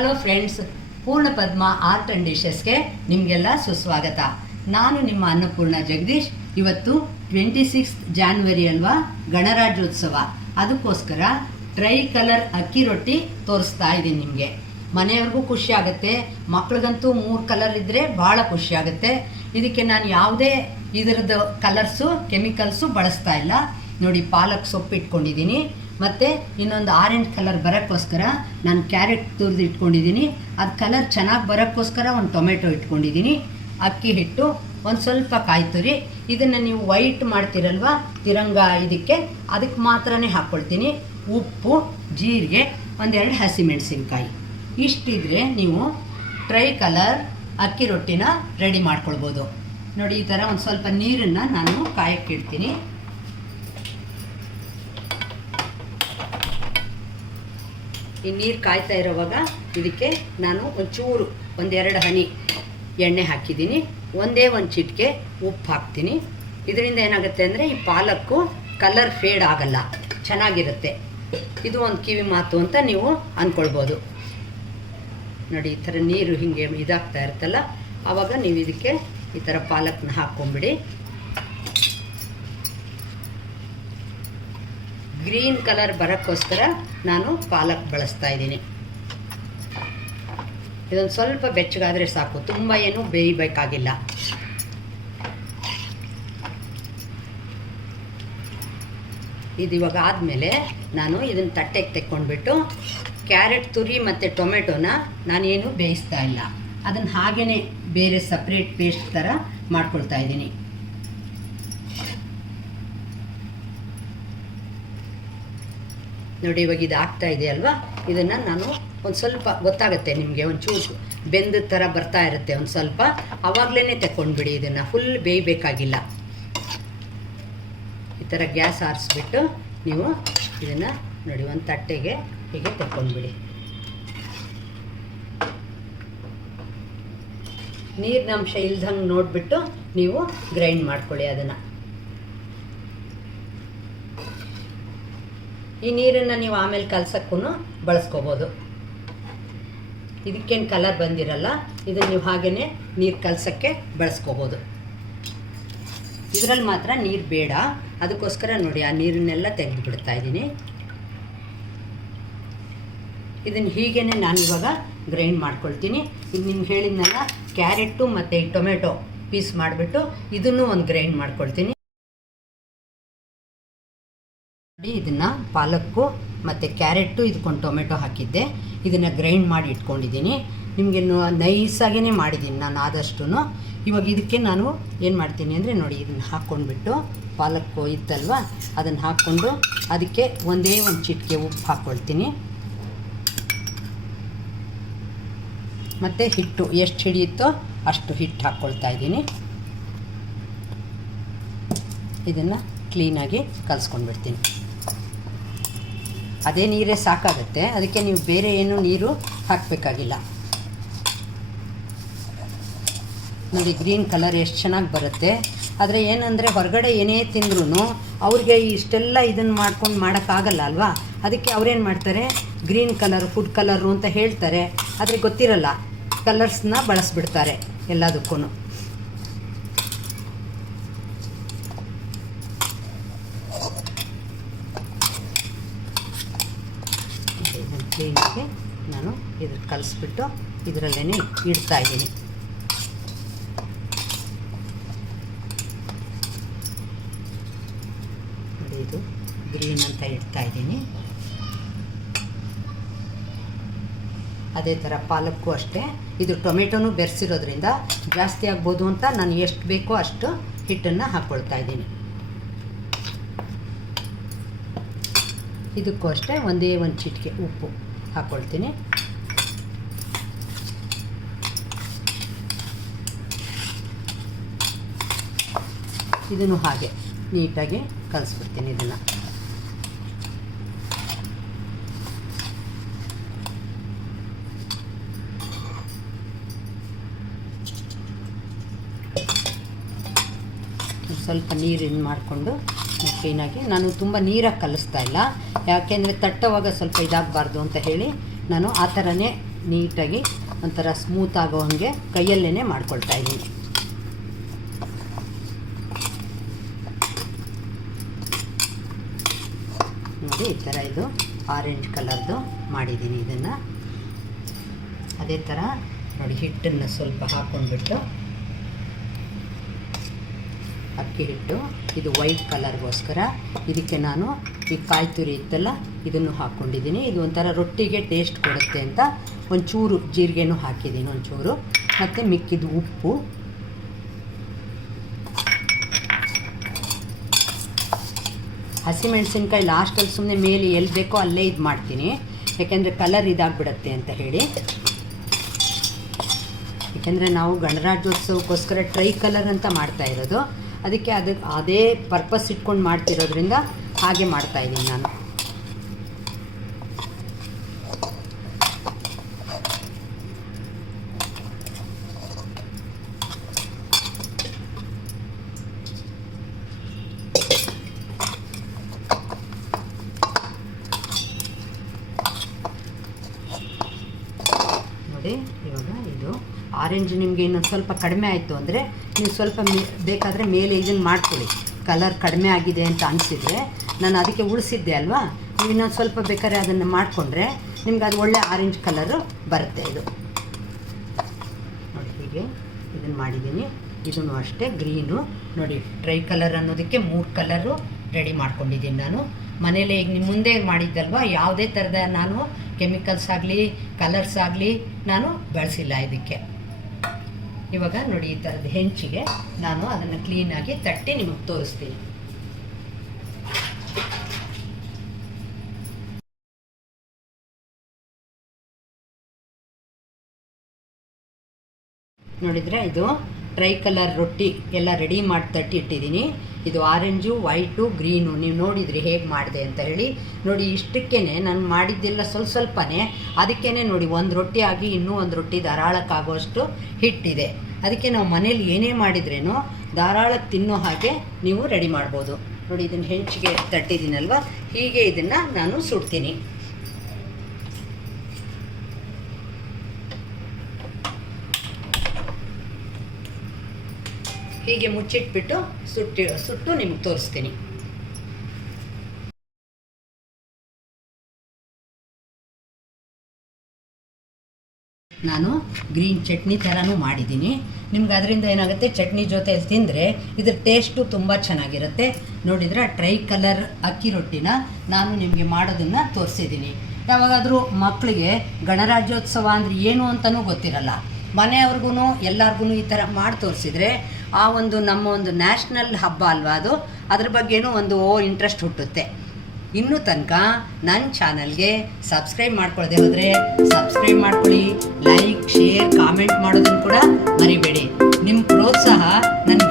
Hello friends, ಪೂರ್ಣ ಪದ್ಮ art and ಡಿಶಸ್ಗೆ ನಿಮಗೆಲ್ಲ ಸುಸ್ವಾಗತ. ನಾನು ನಿಮ್ಮ ಅನ್ನಪೂರ್ಣ ಜಗದೀಶ್. ಇವತ್ತು 26 ಜಾನ್ವರಿ ಅಲ್ವಾ, ಗಣರಾಜ್ಯೋತ್ಸವ. ಅದಕ್ಕೋಸ್ಕರ ಟ್ರೈ ಕಲರ್ ಅಕ್ಕಿ ರೊಟ್ಟಿ ತೋರಿಸ್ತಾ ಇದ್ದೀನಿ ನಿಮಗೆ. ಮನೆಯವ್ರಿಗೂ ಖುಷಿ ಆಗುತ್ತೆ, ಮಕ್ಳಿಗಂತೂ 3 ಕಲರ್ ಇದ್ದರೆ ಭಾಳ ಖುಷಿ ಆಗುತ್ತೆ. ಇದಕ್ಕೆ ನಾನು ಯಾವುದೇ ಇದರದ್ದು ಕಲರ್ಸು ಕೆಮಿಕಲ್ಸು ಬಳಸ್ತಾ ಇಲ್ಲ. ನೋಡಿ, ಪಾಲಕ್ ಸೊಪ್ಪು ಇಟ್ಕೊಂಡಿದ್ದೀನಿ, ಮತ್ತು ಇನ್ನೊಂದು ಆರೆಂಜ್ ಕಲರ್ ಬರೋಕ್ಕೋಸ್ಕರ ನಾನು ಕ್ಯಾರೆಟ್ ತುರಿದು ಇಟ್ಕೊಂಡಿದ್ದೀನಿ. ಅದು ಕಲರ್ ಚೆನ್ನಾಗಿ ಬರೋಕ್ಕೋಸ್ಕರ ಒಂದು ಟೊಮೆಟೊ ಇಟ್ಕೊಂಡಿದ್ದೀನಿ. ಅಕ್ಕಿ ಹಿಟ್ಟು, ಒಂದು ಸ್ವಲ್ಪ ಕಾಯಿ ತುರಿ. ಇದನ್ನು ನೀವು ವೈಟ್ ಮಾಡ್ತೀರಲ್ವ ತಿರಂಗ, ಅದಕ್ಕೆ ಮಾತ್ರನೇ ಹಾಕ್ಕೊಳ್ತೀನಿ. ಉಪ್ಪು, ಜೀರಿಗೆ, ಒಂದೆರಡು ಹಸಿಮೆಣಸಿನ್ಕಾಯಿ. ಇಷ್ಟಿದ್ರೆ ನೀವು ಟ್ರೈ ಕಲರ್ ಅಕ್ಕಿ ರೊಟ್ಟಿನ ರೆಡಿ ಮಾಡ್ಕೊಳ್ಬೋದು. ನೋಡಿ, ಈ ಥರ ಒಂದು ಸ್ವಲ್ಪ ನೀರನ್ನು ನಾನು ಕಾಯಕ್ಕಿಡ್ತೀನಿ. ಈ ನೀರು ಕಾಯ್ತಾ ಇರೋವಾಗ ಇದಕ್ಕೆ ನಾನು ಒಂದೆರಡು ಹನಿ ಎಣ್ಣೆ ಹಾಕಿದ್ದೀನಿ. ಒಂದೇ ಒಂದು ಚಿಟಿಕೆ ಉಪ್ಪು ಹಾಕ್ತೀನಿ. ಇದರಿಂದ ಏನಾಗುತ್ತೆ ಅಂದರೆ ಈ ಪಾಲಕ್ಕು ಕಲರ್ ಫೇಡ್ ಆಗಲ್ಲ, ಚೆನ್ನಾಗಿರುತ್ತೆ. ಇದು ಒಂದು ಕಿವಿ ಮಾತು ಅಂತ ನೀವು ಅಂದ್ಕೊಳ್ಬೋದು. ನೋಡಿ, ಈ ಥರ ನೀರು ಹೀಗೆ ಇದಾಗ್ತಾ ಇರುತ್ತಲ್ಲ, ಆವಾಗ ನೀವು ಇದಕ್ಕೆ ಈ ಥರ ಪಾಲಕ್ನ ಹಾಕ್ಕೊಂಬಿಡಿ. ಗ್ರೀನ್ ಕಲರ್ ಬರೋಕ್ಕೋಸ್ಕರ ನಾನು ಪಾಲಕ್ ಬಳಸ್ತಾ ಇದ್ದೀನಿ. ಇದೊಂದು ಸ್ವಲ್ಪ ಬೆಚ್ಚಗಾದರೆ ಸಾಕು, ತುಂಬ ಏನು ಬೇಯಬೇಕಾಗಿಲ್ಲ. ಇದು ಇವಾಗ ಆದಮೇಲೆ ನಾನು ಇದನ್ನು ತಟ್ಟೆಗೆ ತೆಕ್ಕೊಂಡ್ಬಿಟ್ಟು ಕ್ಯಾರೆಟ್ ತುರಿ ಮತ್ತು ಟೊಮೆಟೊನ ನಾನೇನು ಬೇಯಿಸ್ತಾ ಇಲ್ಲ, ಅದನ್ನು ಹಾಗೇ ಬೇರೆ ಸಪ್ರೇಟ್ ಪೇಸ್ಟ್ ಥರ ಮಾಡ್ಕೊಳ್ತಾ ಇದ್ದೀನಿ. ನೋಡಿ, ಇವಾಗ ಇದು ಆಗ್ತಾ ಇದೆ ಅಲ್ವಾ, ಇದನ್ನು ನಾನು ಒಂದು ಸ್ವಲ್ಪ ಗೊತ್ತಾಗುತ್ತೆ ನಿಮಗೆ, ಒಂಚೂರು ಬೆಂದ ಥರ ಬರ್ತಾ ಇರುತ್ತೆ ಒಂದು ಸ್ವಲ್ಪ, ಆವಾಗಲೇ ತಗೊಂಡ್ಬಿಡಿ. ಇದನ್ನು ಫುಲ್ ಬೇಯಬೇಕಾಗಿಲ್ಲ. ಈ ಥರ ಗ್ಯಾಸ್ ಆರಿಸ್ಬಿಟ್ಟು ನೀವು ಇದನ್ನು ನೋಡಿ ಒಂದು ತಟ್ಟೆಗೆ ಹೀಗೆ ತಗೊಂಡ್ಬಿಡಿ. ನೀರಿನ ಅಂಶ ಇಲ್ದಂಗೆ ನೋಡಿಬಿಟ್ಟು ನೀವು ಗ್ರೈಂಡ್ ಮಾಡ್ಕೊಳ್ಳಿ ಅದನ್ನು. ಈ ನೀರನ್ನು ನೀವು ಆಮೇಲೆ ಕಲಸಕ್ಕೂ ಬಳಸ್ಕೋಬೋದು. ಇದಕ್ಕೇನು ಕಲರ್ ಬಂದಿರಲ್ಲ, ಇದನ್ನು ನೀವು ಹಾಗೇ ನೀರು ಕಲಸಕ್ಕೆ ಬಳಸ್ಕೋಬೋದು. ಇದರಲ್ಲಿ ಮಾತ್ರ ನೀರು ಬೇಡ, ಅದಕ್ಕೋಸ್ಕರ ನೋಡಿ ಆ ನೀರನ್ನೆಲ್ಲ ತೆಗೆದು ಬಿಡ್ತಾ ಇದ್ದೀನಿ. ಇದನ್ನು ಹೀಗೇ ನಾನಿವಾಗ ಗ್ರೈಂಡ್ ಮಾಡ್ಕೊಳ್ತೀನಿ. ಇದು ನಿಮ್ಗೆ ಹೇಳಿದ್ನಲ್ಲ, ಕ್ಯಾರೆಟು ಮತ್ತು ಈ ಟೊಮೆಟೊ ಪೀಸ್ ಮಾಡಿಬಿಟ್ಟು ಇದನ್ನು ಒಂದು ಗ್ರೈಂಡ್ ಮಾಡ್ಕೊಳ್ತೀನಿ. ಇದನ್ನು ಪಾಲಕ್ಕು ಮತ್ತು ಕ್ಯಾರೆಟು ಇದಕ್ಕೊಂದು ಟೊಮೆಟೊ ಹಾಕಿದ್ದೆ, ಇದನ್ನು ಗ್ರೈಂಡ್ ಮಾಡಿ ಇಟ್ಕೊಂಡಿದ್ದೀನಿ. ನಿಮಗೆ ನೈಸಾಗೇ ಮಾಡಿದ್ದೀನಿ ನಾನು ಆದಷ್ಟು. ಇವಾಗ ಇದಕ್ಕೆ ನಾನು ಏನು ಮಾಡ್ತೀನಿ ಅಂದರೆ ನೋಡಿ, ಇದನ್ನು ಹಾಕ್ಕೊಂಡ್ಬಿಟ್ಟು ಪಾಲಕ್ಕು ಇತ್ತಲ್ವ ಅದನ್ನು ಹಾಕ್ಕೊಂಡು ಅದಕ್ಕೆ ಒಂದೇ ಒಂದು ಚಿಟಿಕೆ ಉಪ್ಪು ಹಾಕ್ಕೊಳ್ತೀನಿ. ಮತ್ತು ಹಿಟ್ಟು ಎಷ್ಟು ಹಿಡಿಯುತ್ತೋ ಅಷ್ಟು ಹಿಟ್ಟು ಹಾಕ್ಕೊಳ್ತಾ ಇದ್ದೀನಿ. ಇದನ್ನು ಕ್ಲೀನಾಗಿ ಕಲಿಸ್ಕೊಂಡ್ಬಿಡ್ತೀನಿ. ಅದೇ ನೀರೇ ಸಾಕಾಗುತ್ತೆ, ಅದಕ್ಕೆ ನೀವು ಬೇರೆ ಏನು ನೀರು ಹಾಕಬೇಕಾಗಿಲ್ಲ. ನೋಡಿ, ಗ್ರೀನ್ ಕಲರ್ ಎಷ್ಟು ಚೆನ್ನಾಗಿ ಬರುತ್ತೆ. ಆದರೆ ಏನಂದರೆ ಹೊರಗಡೆ ಏನೇ ತಿಂದ್ರೂ ಅವ್ರಿಗೆ ಇಷ್ಟೆಲ್ಲ ಇದನ್ನು ಮಾಡ್ಕೊಂಡು ಮಾಡೋಕ್ಕಾಗಲ್ಲ ಅಲ್ವಾ, ಅದಕ್ಕೆ ಅವ್ರೇನು ಮಾಡ್ತಾರೆ, ಗ್ರೀನ್ ಕಲರ್ ಫುಡ್ ಕಲರು ಅಂತ ಹೇಳ್ತಾರೆ, ಆದರೆ ಗೊತ್ತಿರಲ್ಲ, ಕಲರ್ಸ್ನ ಬಳಸ್ಬಿಡ್ತಾರೆ ಎಲ್ಲದಕ್ಕೂ. ಕ್ಲೀನಾಗಿ ನಾನು ಇದ್ರ ಕಲಿಸ್ಬಿಟ್ಟು ಇದರಲ್ಲೇ ಇಡ್ತಾ ಇದ್ದೀನಿ. ನೋಡಿ, ಇದು ಗ್ರೀನ್ ಅಂತ ಇಡ್ತಾ ಇದ್ದೀನಿ. ಅದೇ ಥರ ಪಾಲಕ್ಕು ಅಷ್ಟೇ. ಇದು ಟೊಮೆಟೊನೂ ಬೆರೆಸಿರೋದ್ರಿಂದ ಜಾಸ್ತಿ ಆಗ್ಬೋದು ಅಂತ ನಾನು ಎಷ್ಟು ಬೇಕೋ ಅಷ್ಟು ಹಿಟ್ಟನ್ನು ಹಾಕ್ಕೊಳ್ತಾ ಇದ್ದೀನಿ. ಇದಕ್ಕೂ ಅಷ್ಟೇ ಒಂದೇ ಒಂದು ಚಿಟಿಕೆ ಉಪ್ಪು ಹಾಕ್ಕೊಳ್ತೀನಿ. ಇದನ್ನು ಹಾಗೆ ನೀಟಾಗಿ ಕಲಿಸ್ಬಿಡ್ತೀನಿ. ಇದನ್ನು ಸ್ವಲ್ಪ ನೀರು ಮಾಡಿಕೊಂಡು ಕ್ಲೀನಾಗಿ, ನಾನು ತುಂಬ ನೀರಾಗಿ ಕಲಿಸ್ತಾ ಇಲ್ಲ, ಯಾಕೆಂದರೆ ತಟ್ಟವಾಗ ಸ್ವಲ್ಪ ಇದಾಗಬಾರ್ದು ಅಂತ ಹೇಳಿ ನಾನು ಆ ಥರನೇ ನೀಟಾಗಿ ಒಂಥರ ಸ್ಮೂತ್ ಆಗೋ ಹಾಗೆ ಕೈಯಲ್ಲೇ ಮಾಡ್ಕೊಳ್ತಾ ಇದ್ದೀನಿ. ನೋಡಿ ಈ ಥರ ಇದು ಆರೆಂಜ್ ಕಲರ್ದು ಮಾಡಿದ್ದೀನಿ. ಇದನ್ನು ಅದೇ ಥರ ನೋಡಿ ಹಿಟ್ಟನ್ನು ಸ್ವಲ್ಪ ಹಾಕ್ಕೊಂಡ್ಬಿಟ್ಟು, ಅಕ್ಕಿ ಹಿಟ್ಟು ಇದು ವೈಟ್ ಕಲರ್ಗೋಸ್ಕರ ಇದಕ್ಕೆ ನಾನು ಈ ಕಾಯಿ ತುರಿ ಇತ್ತಲ್ಲ ಇದನ್ನು ಹಾಕ್ಕೊಂಡಿದ್ದೀನಿ. ಇದು ಒಂಥರ ರೊಟ್ಟಿಗೆ ಟೇಸ್ಟ್ ಕೊಡುತ್ತೆ ಅಂತ ಒಂಚೂರು ಜೀರಿಗೆನೂ ಹಾಕಿದ್ದೀನಿ, ಒಂಚೂರು, ಮತ್ತು ಮಿಕ್ಕಿದ್ದು ಉಪ್ಪು, ಹಸಿಮೆಣಸಿನ್ಕಾಯಿ ಲಾಸ್ಟಲ್ಲಿ ಸುಮ್ಮನೆ ಮೇಲೆ ಎಲ್ಲಿ ಬೇಕೋ ಅಲ್ಲೇ ಇದು ಮಾಡ್ತೀನಿ, ಯಾಕೆಂದರೆ ಕಲರ್ ಇದಾಗಿಬಿಡುತ್ತೆ ಅಂತ ಹೇಳಿ. ಯಾಕೆಂದರೆ ನಾವು ಗಣರಾಜ್ಯೋತ್ಸವಕ್ಕೋಸ್ಕರ ಟ್ರೈ ಕಲರ್ ಅಂತ ಮಾಡ್ತಾ ಇರೋದು, ಅದಕ್ಕೆ ಅದೇ ಪರ್ಪಸ್ ಇಟ್ಕೊಂಡು ಮಾಡ್ತಿರೋದ್ರಿಂದ ಹಾಗೆ ಮಾಡ್ತಾಯಿದ್ದೀನಿ ನಾನು. ನೋಡಿ ಇವಾಗ ಇದು ಆರೆಂಜ್ ನಿಮಗೆ ಇನ್ನೊಂದು ಸ್ವಲ್ಪ ಕಡಿಮೆ ಆಯಿತು ಅಂದರೆ ನೀವು ಸ್ವಲ್ಪ ಬೇಕಾದರೆ ಮೇಲೆ ಇದನ್ನು ಮಾಡ್ಕೊಳ್ಳಿ. ಕಲರ್ ಕಡಿಮೆ ಆಗಿದೆ ಅಂತ ಅನಿಸಿದರೆ, ನಾನು ಅದಕ್ಕೆ ಉಳಿಸಿದ್ದೆ ಅಲ್ವಾ, ನೀವು ಇನ್ನೊಂದು ಸ್ವಲ್ಪ ಬೇಕಾದ್ರೆ ಅದನ್ನು ಮಾಡಿಕೊಂಡ್ರೆ ನಿಮ್ಗೆ ಅದು ಒಳ್ಳೆ ಆರೆಂಜ್ ಕಲರು ಬರುತ್ತೆ. ಇದು ನೋಡಿ ಹೀಗೆ ಇದನ್ನು ಮಾಡಿದ್ದೀನಿ. ಇದನ್ನು ಅಷ್ಟೇ ಗ್ರೀನು ನೋಡಿ, ಟ್ರೈ ಕಲರ್ ಅನ್ನೋದಕ್ಕೆ 3 ಕಲರು ರೆಡಿ ಮಾಡ್ಕೊಂಡಿದ್ದೀನಿ ನಾನು ಮನೇಲಿ. ಈಗ ನಿಮ್ಮ ಮುಂದೆ ಮಾಡಿದ್ದಲ್ವ, ಯಾವುದೇ ಥರದ ನಾನು ಕೆಮಿಕಲ್ಸ್ ಆಗಲಿ ಕಲರ್ಸ್ ಆಗಲಿ ನಾನು ಬಳಸಿಲ್ಲ ಇದಕ್ಕೆ. ಇವಾಗ ನೋಡಿ ಈ ಥರದ ಹೆಂಚಿಗೆ ನಾನು ಅದನ್ನು ಕ್ಲೀನಾಗಿ ತಟ್ಟಿ ನಿಮಗೆ ತೋರಿಸ್ತೀನಿ. ನೋಡಿದರೆ ಇದು ಟ್ರೈ ಕಲರ್ ರೊಟ್ಟಿ ಎಲ್ಲ ರೆಡಿ ಮಾಡಿ ತಟ್ಟಿ ಇಟ್ಟಿದ್ದೀನಿ. ಇದು ಆರೆಂಜು, ವೈಟು, ಗ್ರೀನು ನೀವು ನೋಡಿದ್ರಿ ಹೇಗೆ ಮಾಡಿದೆ ಅಂತ ಹೇಳಿ. ನೋಡಿ ಇಷ್ಟಕ್ಕೇ ನಾನು ಮಾಡಿದ್ದೆಲ್ಲ ಸ್ವಲ್ಪನೇ, ಅದಕ್ಕೇ ನೋಡಿ ಒಂದು ರೊಟ್ಟಿ ಆಗಿ ಇನ್ನೂ ಒಂದು ರೊಟ್ಟಿ ಧಾರಾಳಕ್ಕಾಗುವಷ್ಟು ಹಿಟ್ಟಿದೆ. ಅದಕ್ಕೆ ನಾವು ಮನೇಲಿ ಏನೇ ಮಾಡಿದ್ರೇನೋ ಧಾರಾಳಕ್ಕೆ ತಿನ್ನೋ ಹಾಗೆ ನೀವು ರೆಡಿ ಮಾಡ್ಬೋದು. ನೋಡಿ ಇದನ್ನು ಹೆಂಚಿಗೆ ತಟ್ಟಿದ್ದೀನಲ್ವ, ಹೀಗೆ ಇದನ್ನು ನಾನು ಸುಡ್ತೀನಿ. ಹೀಗೆ ಮುಚ್ಚಿಟ್ಬಿಟ್ಟು ಸುಟ್ಟು ನಿಮಗೆ ತೋರಿಸ್ತೀನಿ. ನಾನು ಗ್ರೀನ್ ಚಟ್ನಿ ಥರನೂ ಮಾಡಿದ್ದೀನಿ. ನಿಮ್ಗೆ ಅದರಿಂದ ಏನಾಗುತ್ತೆ, ಚಟ್ನಿ ಜೊತೆ ತಿಂದರೆ ಇದ್ರ ಟೇಸ್ಟು ತುಂಬ ಚೆನ್ನಾಗಿರುತ್ತೆ. ನೋಡಿದರೆ ಟ್ರೈ ಕಲರ್ ಅಕ್ಕಿ ರೊಟ್ಟಿನ ನಾನು ನಿಮಗೆ ಮಾಡೋದನ್ನು ತೋರಿಸಿದ್ದೀನಿ. ಯಾವಾಗಾದರೂ ಮಕ್ಕಳಿಗೆ ಗಣರಾಜ್ಯೋತ್ಸವ ಅಂದರೆ ಏನು ಅಂತಲೂ ಗೊತ್ತಿರಲ್ಲ, ಮನೆಯವ್ರಿಗೂ ಎಲ್ಲರಿಗೂ ಈ ಥರ ಮಾಡಿ ತೋರಿಸಿದ್ರೆ ಆ ಒಂದು ನಮ್ಮ ಒಂದು ನ್ಯಾಷನಲ್ ಹಬ್ಬ ಅಲ್ವಾ ಅದು, ಅದ್ರ ಬಗ್ಗೆನೂ ಒಂದು ಇಂಟ್ರೆಸ್ಟ್ ಹುಟ್ಟುತ್ತೆ. ಇನ್ನೂ ತನಕ ನನ್ನ ಚಾನಲ್ಗೆ ಸಬ್ಸ್ಕ್ರೈಬ್ ಮಾಡ್ಕೊಳ್ಳದೆ ಹೋದರೆ ಸಬ್ಸ್ಕ್ರೈಬ್ ಮಾಡ್ಕೊಳ್ಳಿ, ಲೈಕ್, ಶೇರ್, ಕಾಮೆಂಟ್ ಮಾಡೋದನ್ನು ಕೂಡ ಮರಿಬೇಡಿ. ನಿಮ್ಮ ಪ್ರೋತ್ಸಾಹ ನನಗೆ